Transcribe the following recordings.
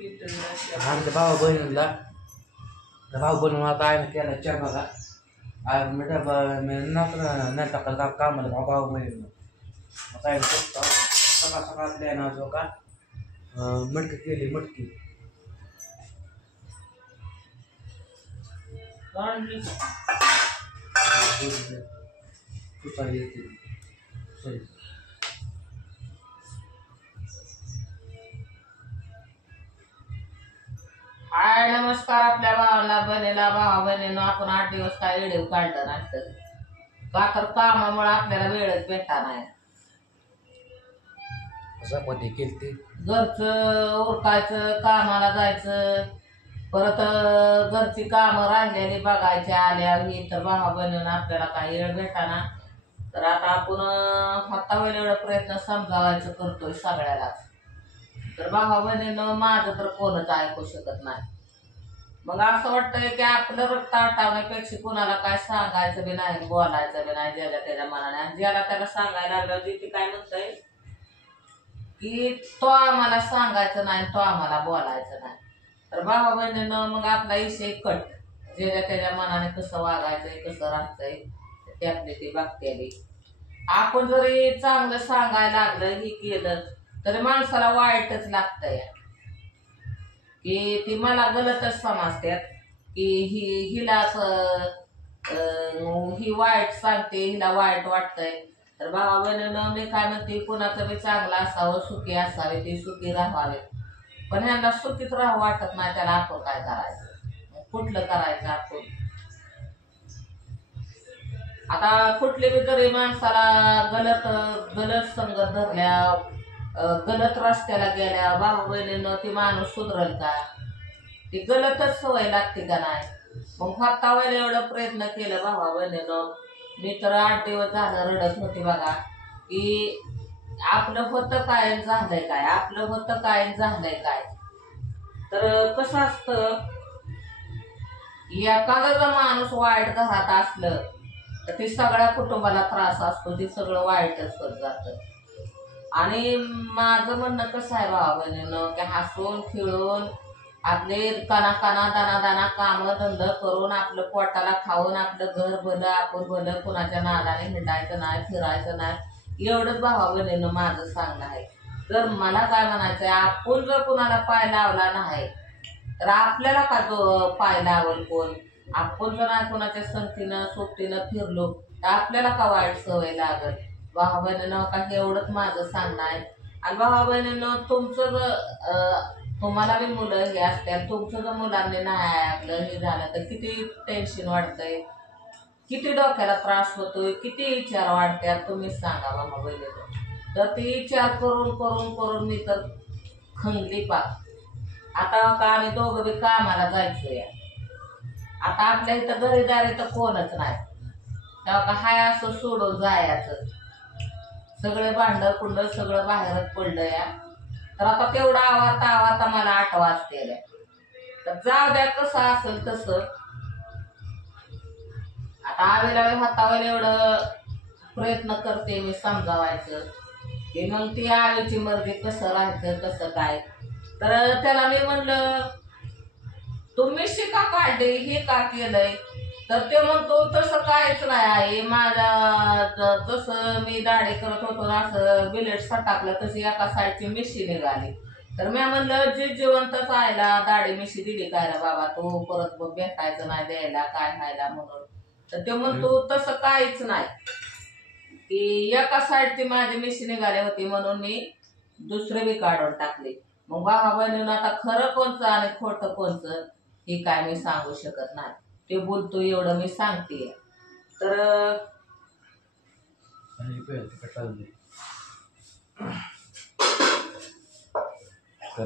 आमच्या भाऊ बहिणीला भाऊ बनवून आता आहे ना केला चर्माला आज मी नाही टाकलं कामाला भाऊ बहिणीला आता आहे सकाळ सकाळ प्लॅन असो का मटकी केली मटकी हाय नमस्कार आपल्या भावाला बहिणीला भावा बहिणीनं आपण 8 दिवस काय व्हिडिओ काढलं नसतं का तर कामामुळे आपल्याला वेळच भेटता नाही घरचं उरकायचं कामाला जायचं परत घरची कामं राहिलेली बघायची आल्या ही तर भावा बहिणीनं आपल्याला काही वेळ भेटाना तर आता आपण हातावर एवढा प्रयत्न समजावायचं करतोय सगळ्यालाच तर भावा बहिणीनं माझं तर कोणच ऐकू शकत नाही मग असं वाटतंय की आपलं रक्त आटवण्यापेक्षा कुणाला काय सांगायचं बी नाही बोलायचं बी नाही ज्याला त्याच्या मनाने आणि ज्याला त्याला सांगायला लागलं ती काय म्हणतंय की तो आम्हाला सांगायचं नाही तो आम्हाला बोलायचं नाही तर भावा बहिणीनं मग आपला विषय कट ज्याच्या त्याच्या मनाने कसं वागायचंय कसं राहायचंय त्यातले ते बघतेली आपण जरी चांगलं सांगायला लागलं हे केलं तरी माणसाला वाईटच लागतंय की ती मला गलतच समजतात की हिलाच ही वाईट सांगते हिला वाईट वाटतंय तर भावा बहिणीनं मी काय म्हणते कोणाचं बी चांगलं असावं सुखी असावे ते सुखी राहावे पण ह्यांना सुखीत राहावं वाटत नाही त्याला आपण काय करायचं कुठलं करायचं आपण आता कुठली बी गरीब माणसाला गलत संगत धरल्या गलत रस्त्याला गेल्या भाऊ बहिणीनं ती माणूस सुधरल का ती गलतच सवय लागते का नाही मग आता वेळेला एवढं प्रयत्न केलं भावा बहिणीनं मी तर 8 दिवस झालं रडत होते बघा की आपलं होतं काय झालंय काय आपलं होतं काय झालंय काय तर कसं असतं एखादा जर माणूस वाईट घरात असलं तर ते सगळ्या कुटुंबाला त्रास असतो ते सगळं वाईटच होत जातं आणि माझं म्हणणं कसं आहे भावा बहिणीनं की हसून खेळून आपले काना दाना कामं धंद करून आपलं पोटाला खाऊन आपलं घर भलं आपण भलं कुणाच्या नादाने हिंडायचं नाही फिरायचं नाही एवढंच भावा बहिणीनं माझं सांगणं आहे तर मला काय म्हणायचं आहे आपण जर कुणाला पाय लावला नाही तर आपल्याला का तो पाय लावल कोण आपण जर नाही कोणाच्या संगतीनं सोबतीनं फिरलो तर आपल्याला का वाईट सवय लागल भावा बहिणीनं का एवढंच माझं सांगणं आहे आणि भावा बहिणीनं तुमचं जर तुम्हाला बी मुलं हे असतात तुमचं जर मुलांनी नाही ऐकलं हे झालं तर किती टेन्शन वाढतंय किती डोक्याला त्रास होतोय किती विचार वाढतात तुम्हीच सांगा भावा बहिणीनं तर ती विचार करून करून करून मी तर खंगली पाक आता का आम्ही दोघं बी कामाला जायचो या आता आपल्या इथं घरीदारी तर कोणच नाही तेव्हा का हाय असं सोडून जायचं सगळे भांडं कुंड सगळं बाहेरच पडलं या तर आता तेवढा आवाता मला 8 वाजते तर जाऊ द्या कसं असेल तसं आता आवेला हातावर एवढं प्रयत्न करते मी समजावायचं की मग ती आवेची मर्जी कसं राहायचं कसं काय तर त्याला मी म्हणलं तुम्ही शिका काढले हे का केलंय तर ते म्हणतो तसं काहीच नाही आहे माझ्या जसं मी दाढी करत होतो असं बिलेट सटाकलं तशी एका साईडची मिशी निघाली तर मी म्हणलं जे जिवंतच आयला दाढी मिशी दिली काय रे बाबा तू परत भेटायचं नाही द्यायला काय खायला म्हणून तर ते म्हणतो तसं काहीच नाही की एका साईडची माझी मिशी निघाली होती म्हणून मी दुसरे बी काढून टाकले मग भावा बहिणीनं आता खरं कोणचं आणि खोटं कोणचं हे काय मी सांगू शकत नाही ते बोलतो एवढं मी सांगते तर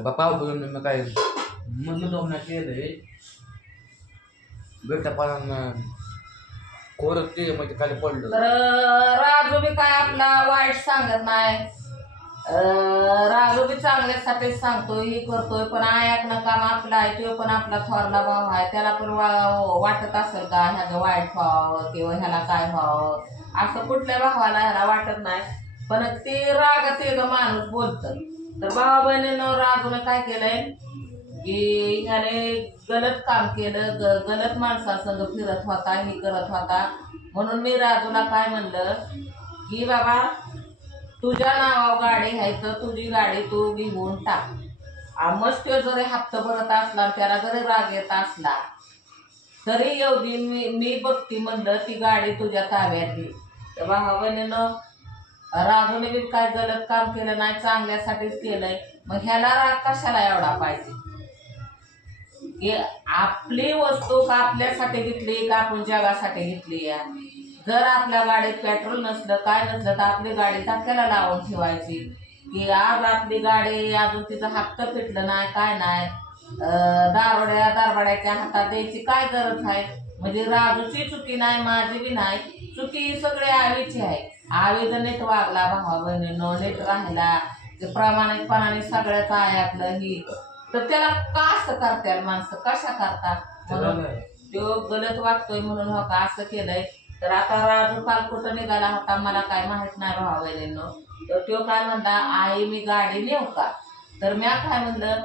बापा मी काय म्हणून केलंय बेटा पालन कोरत ते म्हणजे खाली पडलं तर राजू बी काय आपला वाईट सांगत नाही राजू बी चांगल्यासाठीच सांगतोय हे करतोय पण ऐकणं काम आपलं आहे तो पण आपला थोरला भाऊ आहे त्याला पण वाटत असेल का ह्याचं वाईट व्हावं किंवा ह्याला काय व्हावं असं कुठल्या भावाला ह्याला वाटत नाही पण ते रागात माणूस बोलतं तर भावा बहिणीनं राजूनं काय केलंय की ह्याने गलत काम केलं, गलत माणसासंग फिरत होता, हे करत होता. म्हणून मी राजूला काय म्हणलं की बाबा तुझ्या नावावर गाडी आहे तर तुझी गाडी तू घेऊन टाक. मस्त तो जरी हप्ता भरत असला, त्याला जरी राग येत असला तरी एवढी मी बघती म्हणलं ती गाडी तुझ्या ताब्यात घे. तर भावाबहिणीनं राजूने बी काय गलत काम केलं नाही, चांगल्यासाठीच केलंय. मग ह्याला राग कशाला एवढा पाहिजे? की आपली वस्तू का आपल्यासाठी घेतली का आपण जगासाठी घेतली या? जर आपल्या गाडीत पेट्रोल नसलं काय नसलं तर आपली गाडी टाक्याला लावून ठेवायची. की आज आपली गाडी अजून तिचं हप्ता फिटलं नाही काय नाही, दारवाड्याच्या हातात द्यायची काय गरज आहे? म्हणजे राजूची चुकी नाही, माझी बी नाही चुकी, सगळी आवीची आहे. आवी जर नीट वागला, भावा बहिणीनं नीट राहिला, ते प्रामाणिकपणाने सगळ्याच ऐकलं ही, तर त्याला का असं करतात माणसं? कशा करतात? म्हणून तो गलत वागतोय म्हणून हो का असं केलंय. तर आता राजू काल कुठं निघाला होता मला काय माहित नाही भावा बहिणींनो. तर तो काय म्हणला, आई मी गाडी नेऊ का? तर मी काय म्हणलं,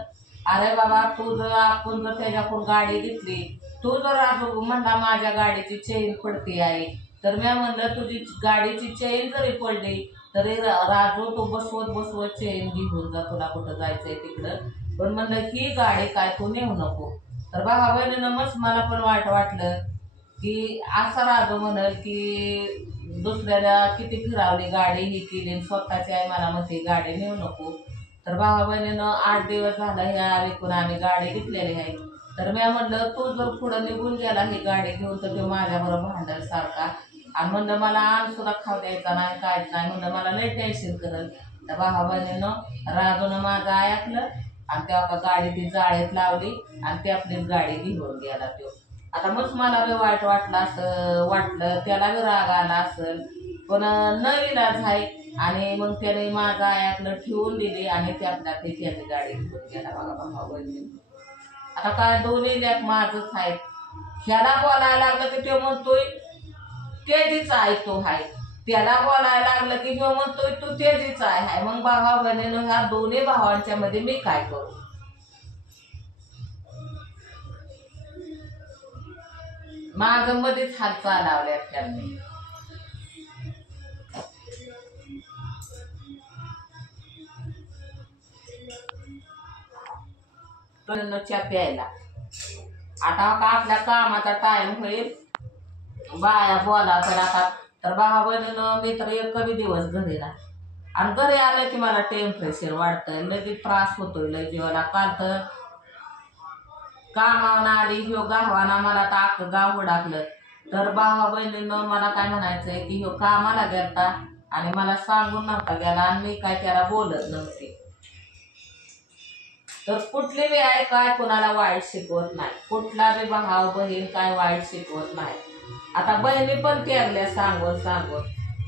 अरे बाबा तू जर आपण जर त्याच्याकडून गाडी घेतली, तू जर राजू म्हणला माझ्या गाडीची चेन पडते आहे, तर मी म्हणलं तुझी गाडीची चेन जरी पडली तरी राजू तू बसवत चेन घेऊन जा, तुला कुठं जायचंय तिकडं. पण म्हणलं ही गाडी काय तू नेऊ नको. तर भावा बहिणीनं मस्त मला पण वाटलं की असं राजू म्हणाल की दुसऱ्याला किती फिरावली गाडी ही केली, स्वतःची आहे मला म्हणते गाडी नेऊ नको. तर भावा बहिणीनं 8 दिवस झाला ह्या विकून आम्ही गाडी घेतलेली आहे. तर मी म्हणलं तू जर पुढं निघून गेला ही गाडी घेऊन तर तो माझ्याबरोबर भांडल सारखा, आणि म्हणलं मला आण सुद्धा खाऊ द्यायचा नाही काहीच नाही, म्हणलं मला लय टेन्शन करल. तर भावा बहिणीनं राजूनं माझं ऐकलं आणि तेव्हा का गाडी ती जाळीत लावली आणि ते आपलीच गाडी घेऊन गेला तो. आता मग मला बी वाईट वाटलं, असं वाटलं त्याला बी राग आला असेल, पण नवीनच आहे. आणि मग त्याने माझं ऐकलं, ठेवून दिली आणि ते आपल्या त्याची गाडी घेऊन गेला बघा भावा बहिणी. आता काय दोन्ही लेख माझंच आहेत. ह्याला बोलायला लागलं की तो म्हणतोय तेजीच आहे तो हाय, त्याला बोलायला लागलं की ह्यो म्हणतोय तू तेजीच आहे. मग भावा बहिणीनं ह्या दोन्ही भावांच्या मध्ये मी काय करू? माझं मध्येच हात चालवल्यात त्यांनी. च्या प्यायला आता का आपल्या कामाचा टाइम होईल, बाया बोला तर आता. तर भावा बहिणीनं मी तर एक कमी दिवस घरी ना, आणि घरी आलं की मला टेम्परेचर वाढतंय, लगेच त्रास होतोय लय जीवाला. काल तर कामावून आली ह्यो गावाना मला तर अख्खं गाव उडाकलं. तर भावा बहिणीनं मला काय म्हणायचंय की ह्यो कामाला गेलता आणि मला सांगून नव्हता गेला आणि मी काय त्याला बोलत नव्हते. तर कुठली बी आहे काय कोणाला वाईट शिकवत नाही, कुठला बी भाव बहीण काय वाईट शिकवत नाही. आता बहिणी पण त्यागल्या सांगून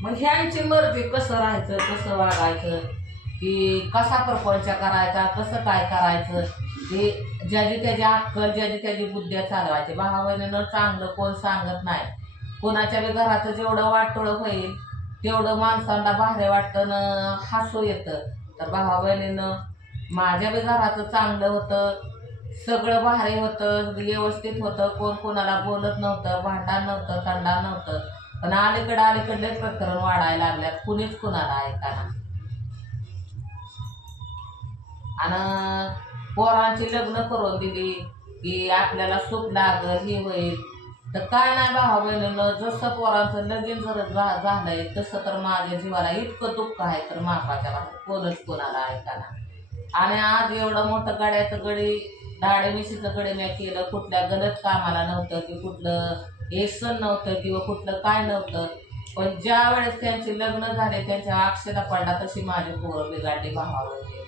मग ह्यांची मर्जी कसं राहायचं कसं वागायचं, की कसा प्रपंच करायचा कसं काय करायचं, ते ज्याची त्याची अक्कल ज्याची त्याची बुद्ध्या चालवायची. भावा बहिणीनं चांगलं कोण सांगत नाही. कोणाच्या बी घराचं जेवढं वाटोळं होईल तेवढं माणसांना भारे वाटतं न हसू येतं. तर भावा बहिणीनं माझ्या बी घराचं चांगलं होतं, सगळं भारी होतं, व्यवस्थित होतं, कोण कोणाला बोलत नव्हतं, भांडण नव्हतं, तंडा नव्हतं. पण अलीकडले प्रकरण वाढायला लागल्यात, कुणीच कुणाला ऐकाना. आणि पोरांची लग्न करून दिली की आपल्याला सुख लागल हे होईल. तर काय नाही भावा बहिणीनं, जसं पोरांचं लगीन जर झालंय तसं तर माझ्या जीवाला इतकं दुःख आहे तर मापाच्या बाहेर कोणच कोणाला ऐकाना. आणि आज एवढं मोठं गड्याचं गडी दाढे मिशीचं गडी मी केलं, कुठल्या गलत कामाला नव्हतं की कुठलं व्यसन नव्हतं किंवा कुठलं काय नव्हतं. पण ज्या वेळेस त्यांचे लग्न झाले त्यांच्या अक्षता पडला तशी माझी पोरं बिघडली भावा बहिणी.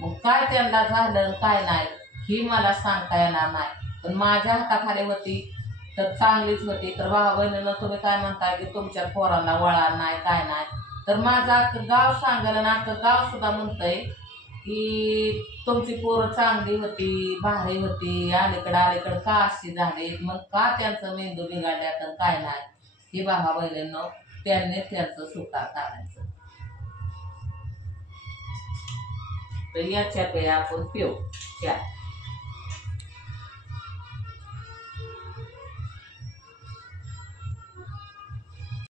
मग काय त्यांना झालं काय नाही ही मला सांगता येणार नाही, पण माझ्या हाताखाली होती तर चांगलीच होती. तर भावा बहिणीनं तुम्ही काय म्हणताय की तुमच्या पोरांना वळण नाही काय नाही, तर माझं अख्खं गाव सांगायला ना, अख्खं गाव सुद्धा म्हणतंय की तुमची पोरं चांगली होती भारी होती, अलीकडं का अशी झाली, मग का त्यांचं मेंदू बिघडल्या तर काय नाही. हे भावा बहिणींनो त्यांनी त्यांचं सुटार काढायचं. तर याच्या पे आपण पिऊ. च्या